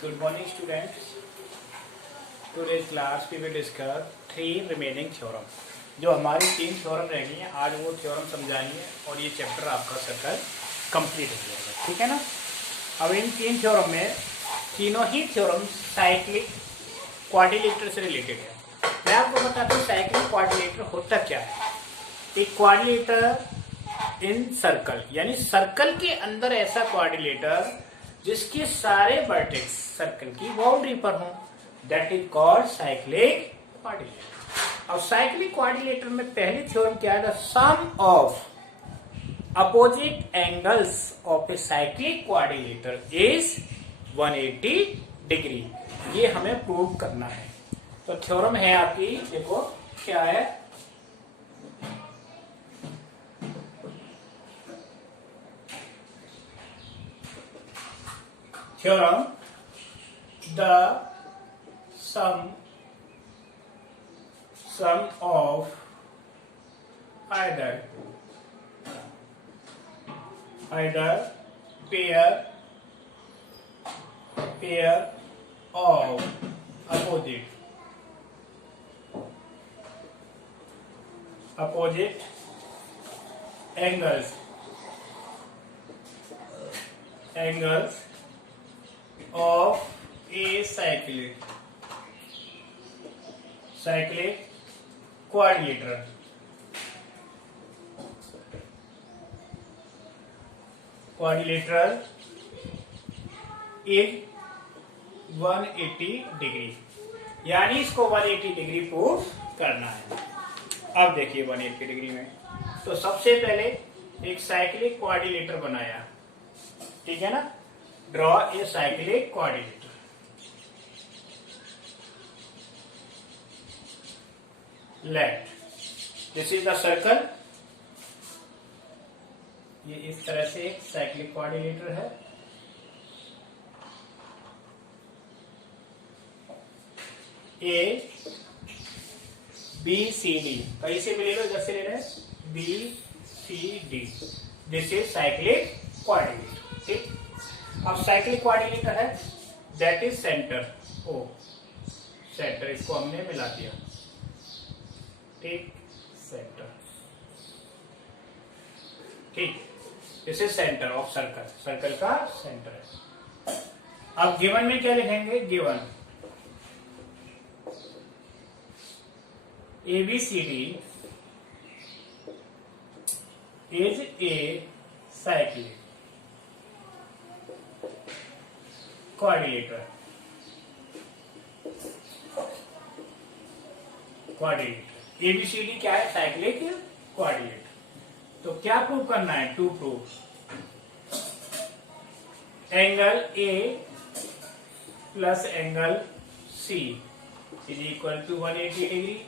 Good morning, students. Today's class we will discuss 3 remaining theorem. जो हमारी 3 theorem रह गई हैं आज वो थ्योरम समझाएंगे और ये चैप्टर आपका सर्कल कंप्लीट हो जाएगा, ठीक है ना। अब इन 3 थ्योरम में तीनों ही थ्योरम साइक्लिक क्वाड्रिलेटरल से रिलेटेड है। मैं आपको बताता हूँ साइक्लिक क्वाड्रिलेटर होता क्या है। एक क्वाड्रिलेटर इन सर्कल, यानी सर्कल के अंदर ऐसा क्वाड्रिलेटर जिसके सारे वर्टेक्स सर्कल की बाउंड्री पर हों, that is called cyclic quadrilateral. अब साइक्लिक क्वाड्रिलेटर में पहली थ्योरम क्या है, the sum of opposite angles of a cyclic quadrilateral is 180 degree. ये हमें प्रूव करना है। तो थ्योरम है आपकी, देखो क्या है, theorem the sum of either pair of opposite angles of a cyclic quadrilateral is 180 degree, यानी इसको 180 डिग्री प्रूव करना है। अब देखिए 180 डिग्री में तो सबसे पहले एक साइक्लिक क्वाड्रिलेटर बनाया, ठीक है ना। Draw a cyclic quadrilateral. Let this is the circle. ये इस तरह से एक साइक्लिक क्वाड्रिलेटर है। ए बी सी डी कहीं से भी ले लो, जैसे ले रहे हैं B C D. This is cyclic quadrilateral, ठीक। अब साइक्लिक क्वाड्रिलेटर है, that is centre O, centre इसको हमने मिला दिया, ठीक, सेंटर, ठीक। This is centre of circle, circle का सेंटर है। अब गिवन में क्या लिखेंगे, given ABCD is a cyclic quadrilateral ABCD क्या है, साइक्लिक क्वाड्रिलेटर। तो क्या प्रूव करना है, to prove angle A plus angle C is equal to 180 degree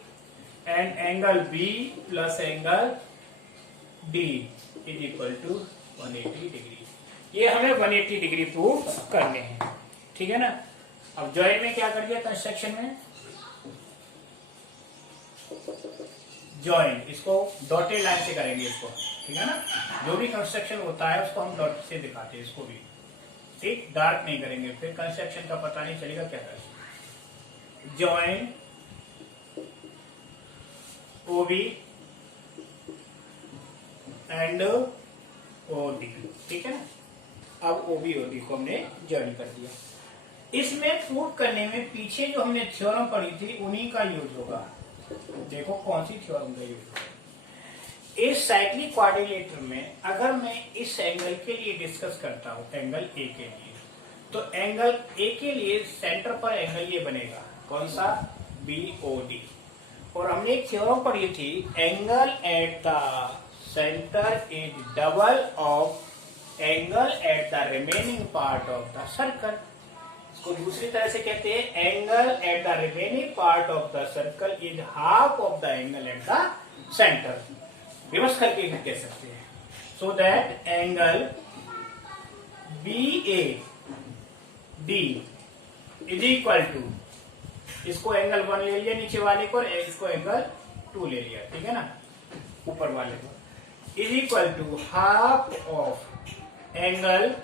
and angle B plus angle D is equal to 180 degree. ये हमें 180 degree prove करने हैं, ठीक है ना। अब जॉइन में क्या कर दिया, कंस्ट्रक्शन में जॉइन, इसको डॉटेड लाइन से करेंगे इसको, ठीक है ना। जो भी कंस्ट्रक्शन होता है उसको हम डॉट से दिखाते हैं, इसको भी, ठीक, डार्क नहीं करेंगे, फिर कंस्ट्रक्शन का पता नहीं चलेगा क्या करें। जॉइन OB एंड OD, ठीक है ना। अब OB OD को हमने ज्वाइन कर दिया। इसमें प्रूव करने में पीछे जो हमने थ्योरम पढ़ी थी उन्हीं का यूज होगा। देखो कौन सी थ्योरम का यूज होगा। इस साइक्लिक क्वाड्रिलेटर में अगर मैं इस एंगल के लिए डिस्कस करता हूं, एंगल ए के लिए, तो एंगल ए के लिए सेंटर पर एंगल ये बनेगा, कौन सा, BOD। और हमने एक थ्योरम पढ़ी थी, angle at the centre is double of angle at the remaining part of the circle. इसको दूसरी तरह से कहते हैं, angle at the remaining part of the circle is half of the angle at the centre. Reverse करके भी कह सकते हैं। So that angle BAD is equal to, इसको एंगल 1 ले लिया नीचे वाले को, इसको एंगल 2 ले लिया, ठीक है ना, ऊपर वाले को, is equal to half of angle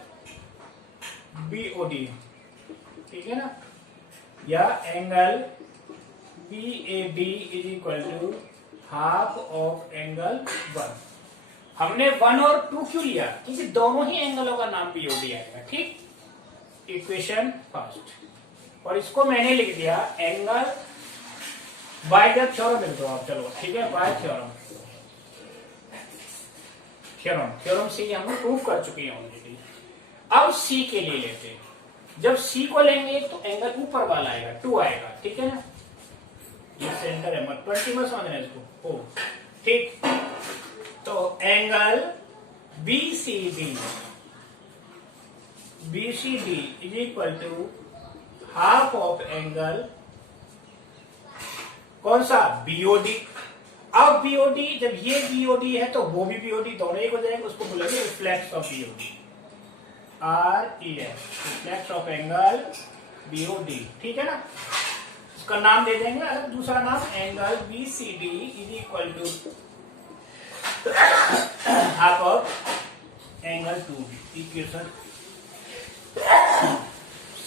BOD ठीक है ना, या angle BAB is equal to half of angle 1। हमने 1 और 2 क्यों लिया, क्योंकि दोनों ही एंगलों का नाम BOD आएगा। ठीक, इक्वेशन फर्स्ट, और इसको मैंने लिख दिया एंगल बाय द थ्योरम लिख दो आप, चलो ठीक है, बाय थ्योरम। थ्योरम से हम प्रूव कर चुके हैं ऑलरेडी। अब C के लिए लेते हैं, जब C को लेंगे तो एंगल ऊपर वाला आएगा 2 आएगा, ठीक है ना, ये सेंटर है, मत 20 मत समझना इसको, ओ ठीक। तो angle BCD is equal to half of angle कौन सा, BOD। अब BOD, जब ये BOD है तो वो भी BOD, दोनों एक हो जाएंगे, उसको बोलेंगे reflex of BOD, REF, reflex of angle BOD, ठीक है ना। इसका नाम दे देंगे अलग, दूसरा नाम angle BCD is equal to half of angle 2B। Equation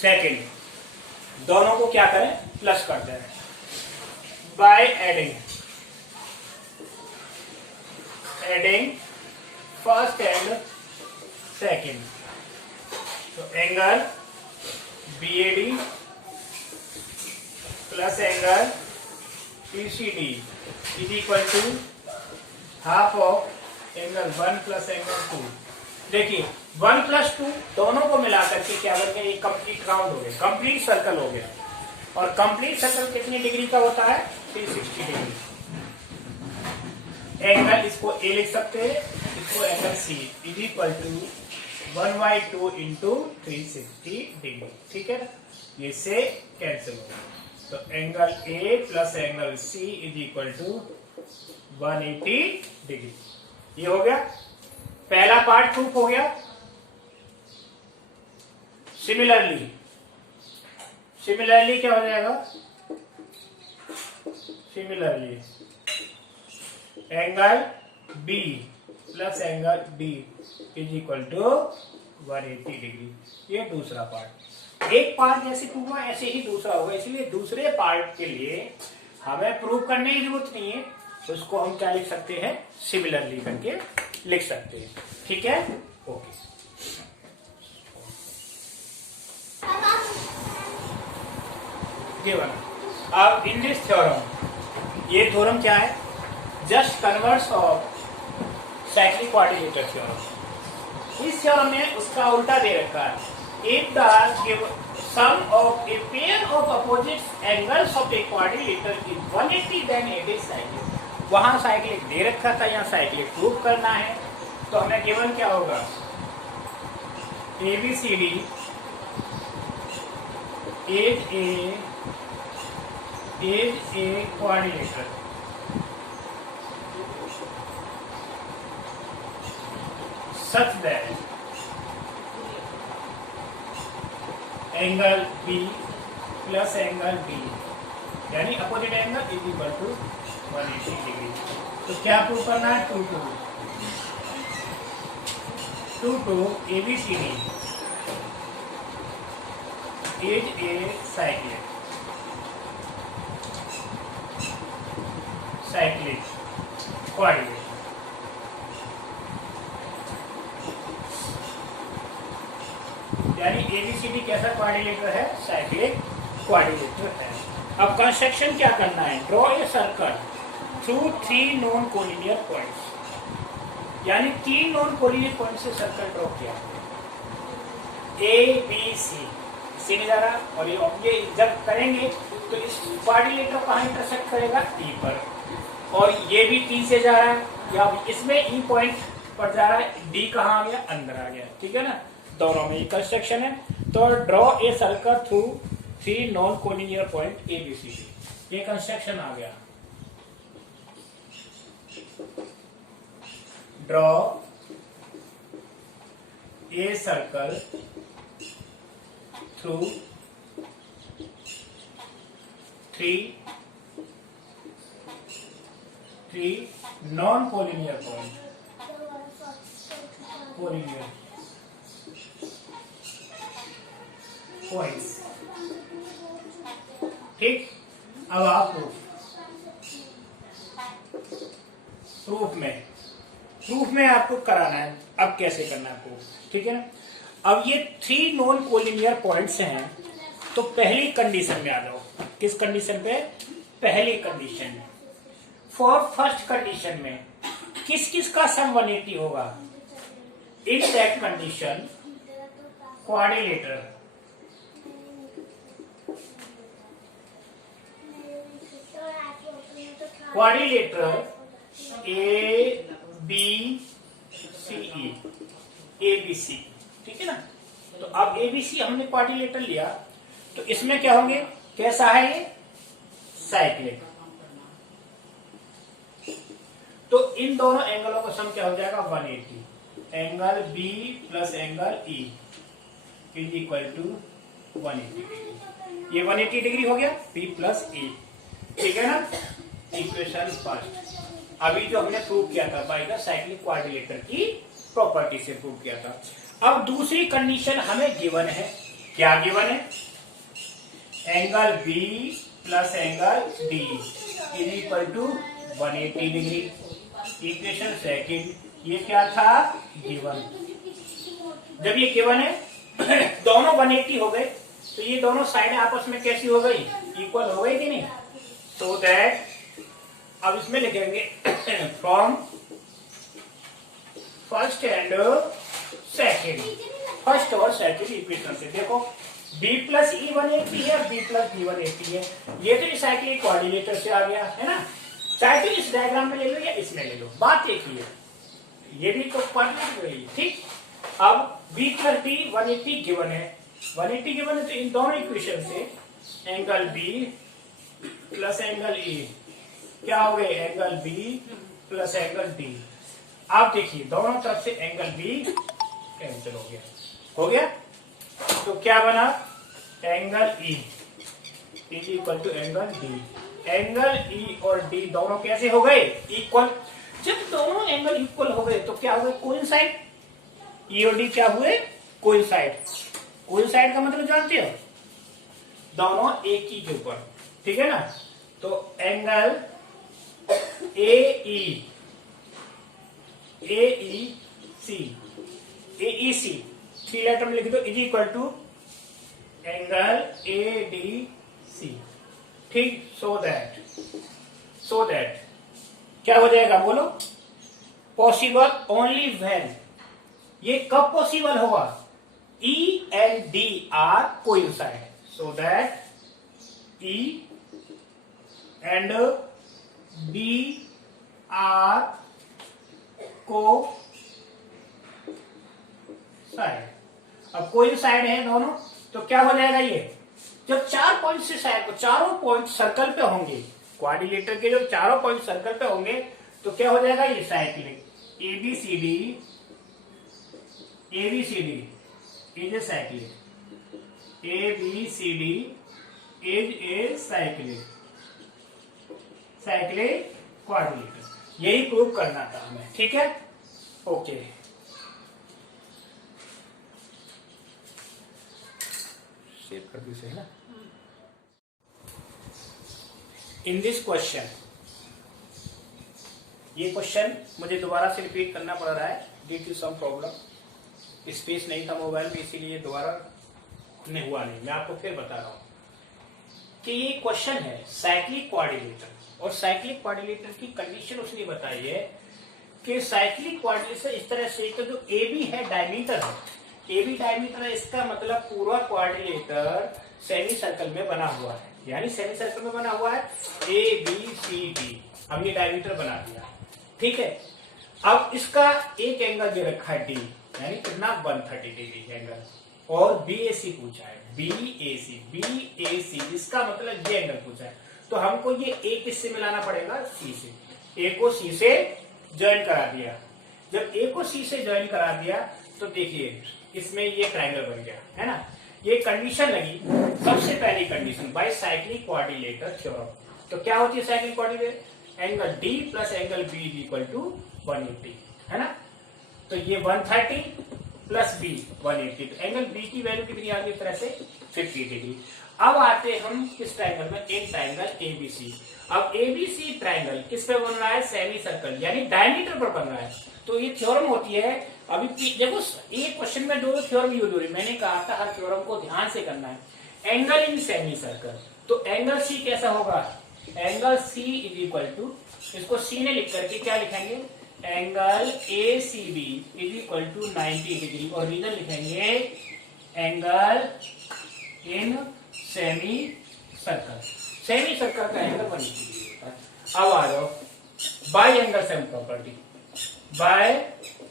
second, दोनों को क्या करें, प्लस करते हैं by adding first and second. तो angle BAD plus angle BCD is equal to half of angle 1 plus angle 2। देखिए 1 प्लस 2 दोनों को मिला करके क्या करके एक कंप्लीट राउंड हो गया, कंप्लीट सर्कल हो गया। और कंप्लीट सर्कल कितनी डिग्री का होता है, 360 डिग्री। एंगल इसको A लिख सकते हैं, इसको angle C is equal to 1/2 into 360 degree, ठीक है, ये से कैंसिल हो गया। तो angle A plus angle C is equal to 180 degree. ये हो गया, पहला पार्ट प्रूफ हो गया। सिमिलरली क्या हो जाएगा, similarly angle B plus angle D is equal to 180 degree. ये दूसरा पार्ट, एक पार्ट जैसे प्रूफ हुआ ऐसे ही दूसरा होगा, इसलिए दूसरे पार्ट के लिए हमें प्रूव करने की जरूरत नहीं है, उसको हम क्या लिख सकते हैं, सिमिलरली करके लिख सकते हैं, ठीक है, ओके। अब इन दिस थ्योरम, ये थ्योरम क्या है, just converse of cyclic quadrilateral theorem. इस थ्योरम में उसका उल्टा दे रखा है, if the sum of a pair of opposite angles of a quadrilateral is 180 then it is cyclic। वहां साइक्लिक दे रखा था, यहाँ साइक्लिक प्रूव करना है, तो हमें गिवन क्या होगा, ABCD is a quadrilateral such that angle B plus angle B यानी opposite angle is equal to 180 degree. तो क्या प्रूव करना है, 2 ABCD is a cyclic quadrilateral. यानी ABCD कैसा क्वाड्रिलेटर है, साइक्लिक क्वाड्रिलेटर है। अब कंस्ट्रक्शन क्या करना है, draw a circle through 3 non collinear points, यानी 3 नॉन कोलिनियर पॉइंट से सर्कल ड्रॉ किया, ABC सी नहीं जा रहा, और ये जब करेंगे तो इस क्वाड्रिलेटर कहाँ इंटरसेक्ट करेगा, E पर, और ये भी T से जा रहा है, या इसमें E पॉइंट पर जा रहा है, D कहाँ आ गया, अंदर आ गया, ठीक है ना, दोनों में कंस्ट्रक्शन है। तो draw a circle through 3 non collinear point ABCD, ये कंस्ट्रक्शन आ गया। Draw a circle through 3 non collinear point, ठीक, अब आप प्रूफ में आपको कराना है। अब कैसे करना है आपको, ठीक है ना। अब ये 3 नॉन कोलिनियर पॉइंट्स हैं, तो पहली कंडीशन में आ जाओ। किस कंडीशन पे? पहली कंडीशन में। फॉर फर्स्ट कंडीशन में किस किस का सम 180 होगा? In that condition quadrilateral A B C E, A B C, ठीक है ना। तो अब ए बी सी हमने क्वाड्रिलेटरल लिया, तो इसमें क्या होंगे? कैसा है ये? साइक्लिक। तो इन दोनों एंगलों का सम क्या हो जाएगा? 180। Angle B plus angle E is equal to 180 degree. ये 180 डिग्री हो गया, बी प्लस ई, ठीक है ना। इक्वेशन फर्स्ट अभी जो हमने प्रूव किया था बाय द साइक्लिक क्वाड्रिलेटर की प्रॉपर्टी से प्रूव किया था। अब दूसरी कंडीशन हमें गिवन है। क्या गिवन है? Angle B plus angle D is equal to 180 degree. Equation second ये क्या था? गिवन। जब ये गिवन है दोनों 180 हो गए, तो ये दोनों साइड आपस में कैसी हो गई? इक्वल हो गई कि नहीं? सो दैट अब इसमें लिखेंगे from first and second, first और सेकेंड इक्वेशन से देखो b प्लस ई 180 है, b प्लस डी 180 है। ये तो इस साइक्लिक कोऑर्डिनेटर से आ गया है ना, चाहे तो इस डायग्राम में ले लो या इसमें ले लो, बात एक ही है। ये भी तो क्वाड्रिलेटरल है, ठीक। अब b प्लस डी 180 गिवन है, 180 गिवन है, तो इन दोनों इक्वेशन से angle b plus angle e क्या हो गए? Angle b plus angle d। आप देखिए दोनों तरफ से एंगल b कैंसिल हो गया। तो क्या बना? Angle e is equal to angle d। Angle e और d दोनों कैसे हो गए? इक्वल। जब दोनों एंगल इक्वल हो गए तो क्या हो गए? कोइंसाइड। e और d क्या हुए? कोइंसाइड। कोइंसाइड का मतलब जानते हो? दोनों एक ही के ऊपर, ठीक है ना। तो एंगल AEC थ्री लेटर में लिख दो is equal to angle ADC, ठीक। सो दैट क्या हो जाएगा बोलो? Possible only when. ये कब पॉसिबल होगा? E and D are coincide, so that E and D are coincide। अब कोइंसाइड है दोनों, तो क्या हो जाएगा? ये जब 4 पॉइंट से साइड को, चारों पॉइंट सर्कल पे होंगे, क्वाड्रिलेटर के जो चारों पॉइंट सर्कल पे होंगे, तो क्या हो जाएगा? ये cyclic. ABCD is a cyclic, ABCD is a cyclic quadrilateral. यही प्रूव करना था हमें, ठीक है। ओके, सेव कर दी सही ना। इन दिस क्वेश्चन, ये क्वेश्चन मुझे दोबारा से रिपीट करना पड़ रहा है due to some problem. Space नहीं था मोबाइल में, इसीलिए दोबारा नहीं हुआ नहीं। मैं आपको फिर बता रहा हूं कि ये क्वेश्चन है साइक्लिक क्वाड्रिलेटर, और साइक्लिक क्वाड्रिलेटर की कंडीशन उसने बताई है कि साइक्लिक क्वाड्रिलेटर इस तरह से, तो जो AB है डायमीटर है, AB डायमीटर है, इसका मतलब पूरा क्वाड्रिलेटर सेमी सर्कल में बना हुआ है, यानी सेमी सर्कल में बना हुआ है ABCD। अब ये डायमीटर बना दिया, ठीक है। अब इसका एक एंगल दे रखा है D, यानी कितना? 130 डिग्री एंगल, और BAC पूछा है, BAC इसका मतलब ये एंगल पूछा है। तो हमको ये A किससे मिलाना पड़ेगा? C से। A को C से ज्वाइन करा दिया। जब A को C से ज्वाइन करा दिया तो देखिए इसमें ये ट्रायंगल बन गया, है ना। ये कंडीशन लगी, सबसे पहली condition by cyclic quadrilateral theorem. तो क्या होती है cyclic quadrilateral? Angle D plus angle B is equal to 180, है ना। तो ये 130 प्लस बी 180। तो एंगल बी की वैल्यू कितनी आ गई इस तरह से 50 डिग्री। अब आते हम किस ट्राइंगल में, एक ट्राइंगल एबीसी। अब एबीसी ट्राइंगल किस पे बन रहा है, सेमी सर्कल यानी डायमीटर पर बन रहा है। तो ये थ्योरम होती है। अभी देखो एक क्वेश्चन में दो थ्योरम यूज हो रही है, मैंने कहा था हर थ्योरम को ध्यान से करना है। एंगल इन सेमी सर्कल, तो एंगल सी कैसा होगा, angle C is equal to, इसको सी ने लिख करके क्या लिखेंगे, angle A C B is equal to 90 degree, और रीजन लिखेंगे angle in semicircle. Semicircle का एंगल 180 डिग्री होता है। अब आ जाओ by angle sum property, by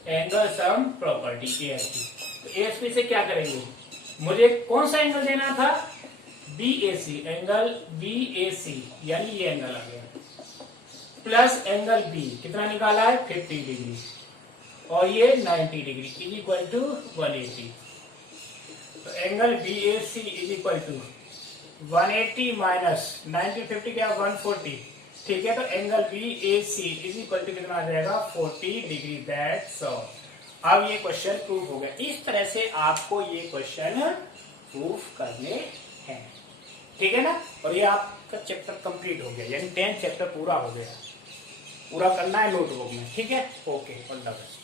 angle sum property ASP. तो एएसपी से क्या करेंगे, मुझे कौन सा एंगल देना था, बीएसी, एंगल बीएसी यानी ये एंगल आ गया, प्लस एंगल बी कितना निकाला है 50 डिग्री, और ये 90 डिग्री इज इक्वल टू 180। तो angle BAC is equal to 180 minus 90 50 क्या 140, ठीक है। तो angle BAC is equal to कितना आ जाएगा 40 डिग्री, दैट्स ऑल। अब ये क्वेश्चन प्रूफ हो गया। इस तरह से आपको ये क्वेश्चन प्रूफ करने हैं, ठीक है ना। और ये आपका चैप्टर कंप्लीट हो गया, यानी 10th चैप्टर पूरा हो गया। पूरा करना है नोटबुक में, ठीक है। Okay, all the best.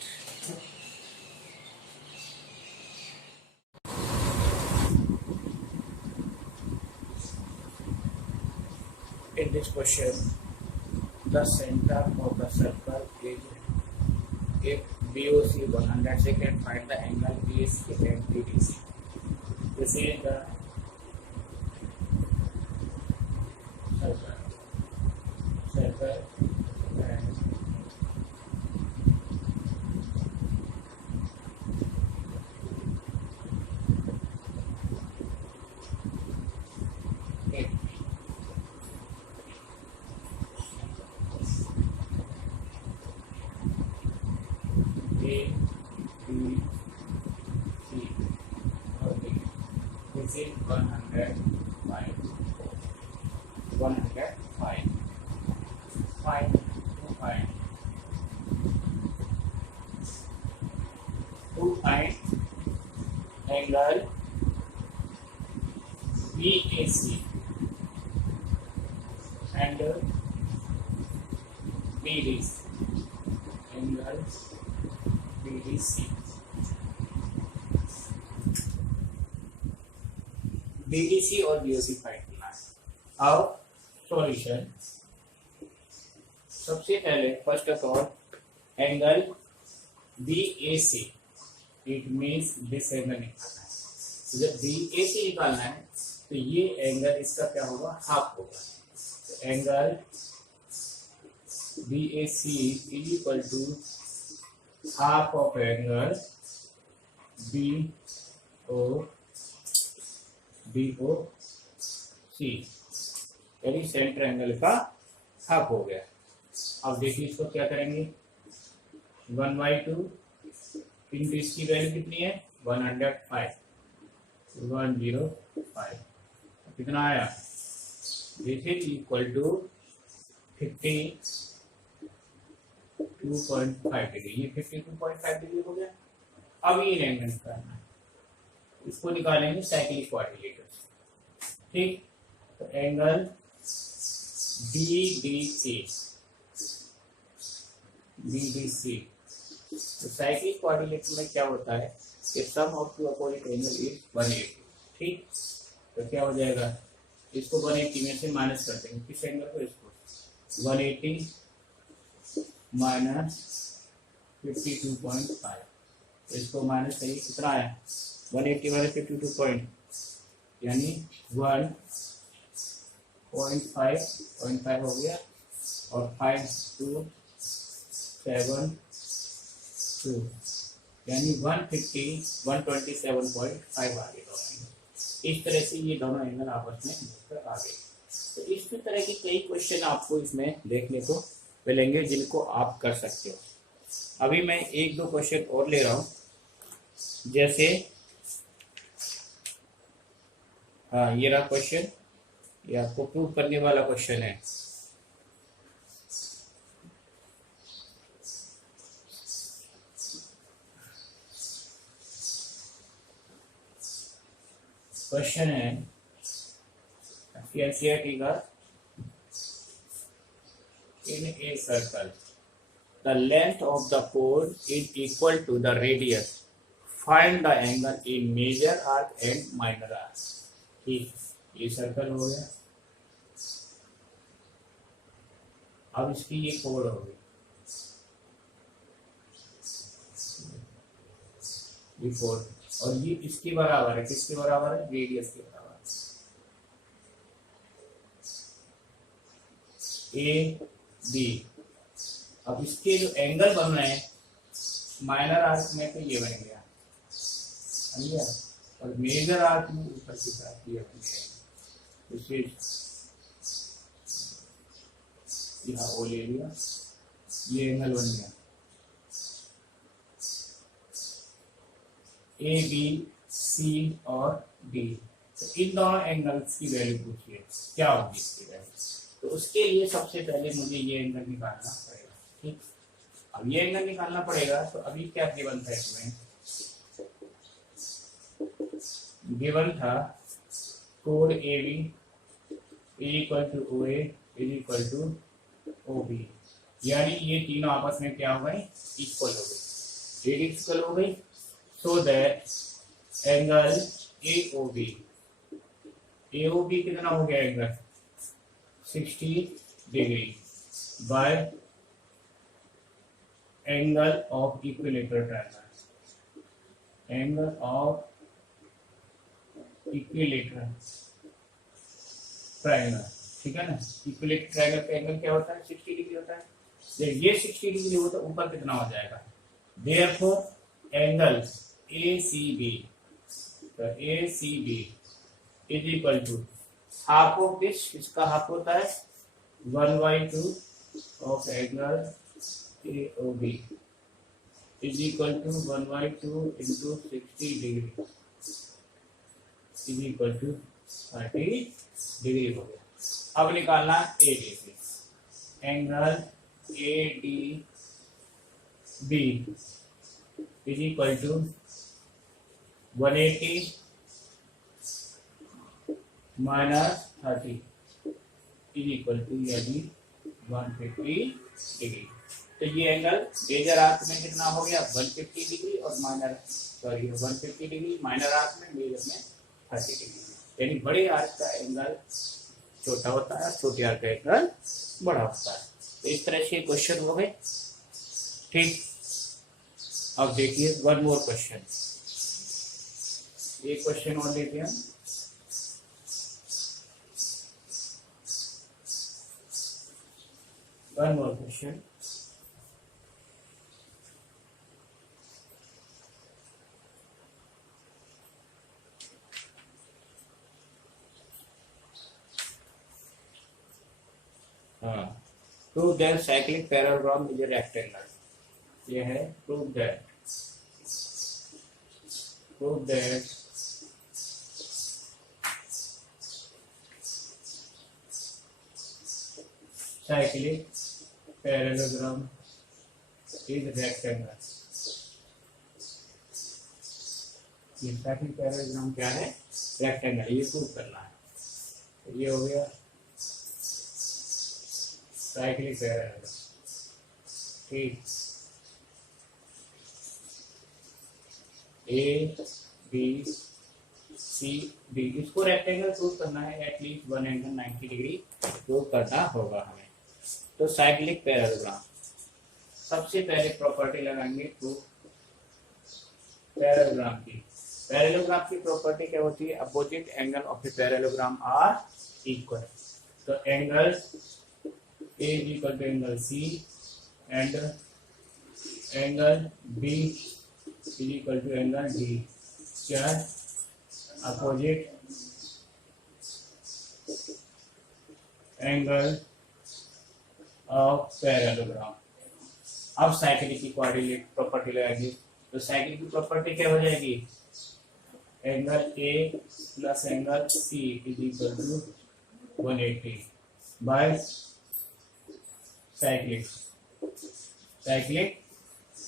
In this question, the center of the circle is if BOC 100 second, find the angle BSC and BDC. This is the circle and A, B, C, okay. This is 105. 105. 5 to 5. 2 find angle BAC and BDC. Angle BDC. BDC और BOC find करना है। अब solution, सबसे पहले first of all angle BAC, it means this angle निकालना है। तो जब BAC निकालना है तो ये एंगल इसका क्या होगा, हाफ होगा। तो angle BAC is equal to half of angle BOC, यानी सेंटर एंगल का हाफ हो गया। अब देखिए इसको क्या करेंगे, 1/2 इंटू इसकी वैल्यू कितनी है 105, 105 कितना आया, this is equal to 52.5 degree. ये 52.5 डिग्री हो गया। अब ये एंगल निकालना है, इसको निकालेंगे साइक्लिक क्वाड्रिलेटरल, ठीक। तो एंगल BDC, तो साइक्लिक क्वाड्रिलेटरल में क्या होता है कि sum of two opposite angle is 180, ठीक। तो क्या हो जाएगा, इसको 180 में से माइनस कर देंगे, किस एंगल को, इसको 180 माइनस 52.5, इसको माइनस करिए कितना आया 180 माइनस 52 यानी 1.5 हो गया, और 5.272 यानी 127.5 आ गए। इस तरह से ये दोनों एंगल आपस में मिलकर आ गए। तो इस तरह के कई क्वेश्चन आपको इसमें देखने को मिलेंगे जिनको आप कर सकते हो। अभी मैं एक दो क्वेश्चन और ले रहा हूं, जैसे हाँ ये रहा क्वेश्चन, ये आपको प्रूव करने वाला क्वेश्चन है। क्वेश्चन है एनसीईआरटी का, in a circle the length of the कोड is equal to the radius, find the angle in major arc and minor arc. ठीक, ये सर्कल हो गया। अब इसकी ये कोड हो गई, ये कोड, और ये इसके बराबर है, किसके बराबर है? रेडियस के बराबर। A B. अब इसके जो एंगल बन रहे हैं माइनर आर्क में तो ये बन गया, और मेजर आर्क में ऊपर की तरफ ये बन गया, यहाँ ओ ले लिया, ये एंगल बन गया। ए बी सी और डी, तो इन दोनों एंगल्स की वैल्यू पूछिए क्या होगी इसकी वैल्यू। तो उसके लिए सबसे पहले मुझे ये एंगल निकालना पड़ेगा। ठीक, अब ये एंगल निकालना पड़ेगा। तो अभी क्या गिवन था इसमें? गिवन था कोड A B equal to O A is equal to O B, यानी ये तीनों आपस में क्या हो गए? इक्वल हो गई, इक्वल हो गई। So that angle A O B कितना हो गया? Angle 60 degree by angle of equilateral triangle, angle of equilateral triangle. ठीक है ना, इक्विलेटरल ट्रायंगल का एंगल क्या होता है? 60 डिग्री होता है। ये 60 डिग्री हो तो ऊपर कितना हो जाएगा? देयरफॉर एंगल ACB, तो ACB is equal to half of this, इसका हाफ होता है 1/2 of angle AOB is equal to 1/2 into 60 degree is equal to 30 degree हो गया। अब निकालना ADB, angle ADB is equal to 180 minus 30 is equal to यानी 150 degree. तो ये एंगल मेजर आर्क में कितना हो गया? 150 डिग्री, और 150 डिग्री माइनर आर्क में, मेजर में 30 डिग्री। यानी बड़े आर्क का एंगल छोटा होता है, छोटे आर्क का एंगल बड़ा होता है। तो इस तरह से क्वेश्चन हो गए। ठीक, अब देखिए वन मोर क्वेश्चन, एक क्वेश्चन और लेते हैं। वन मोर क्वेश्चन, हाँ, prove that cyclic parallelogram is a rectangle. ये है prove that cyclic parallelogram is rectangle। ये साइक्लिक पैरेललोग्राम क्या है? रेक्टेंगल, ये प्रूव करना है। तो ये हो गया साइक्लिक पैरेललोग्राम। ठीक, ए बी सी डी, इसको रेक्टेंगल प्रूव करना है, at least one angle 90 degree prove करना होगा हमें। तो साइक्लिक पैरेललोग्राम, सबसे पहले प्रॉपर्टी लगाएंगे प्रूफ पैरेललोग्राम की। पैरेललोग्राम की प्रॉपर्टी क्या होती है? Opposite angle of a parallelogram are equal. तो angle A is equal to angle C and angle B is equal to angle D. क्या? Opposite angle of parallelogram. अब cyclic की coordinate property लगाएंगे। तो साइक्लिक की प्रॉपर्टी क्या हो जाएगी? Angle A plus angle C is equal to 180 by cyclic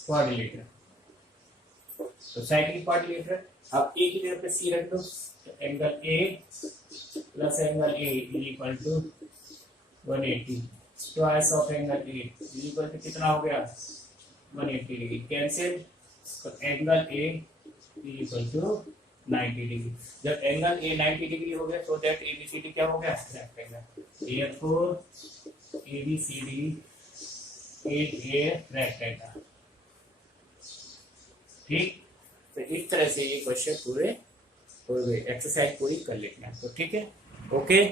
coordinator. तो साइक्लिक कोऑर्डिनेटर अब ए की जगह पे सी रख दो, angle A plus angle A equal to 180, twice of angle A equal to कितना हो गया 180 डिग्री, कैंसिल, तो angle A equal to 90 degree. जब एंगल ए 90 डिग्री हो गया तो दैट एबीसीडी क्या हो गया rectangle, therefore ABCD is a rectangle. ठीक, तो इस तरह से ये क्वेश्चन पूरे हो गए, एक्सरसाइज पूरी कर लेना। तो ठीक है, ओके।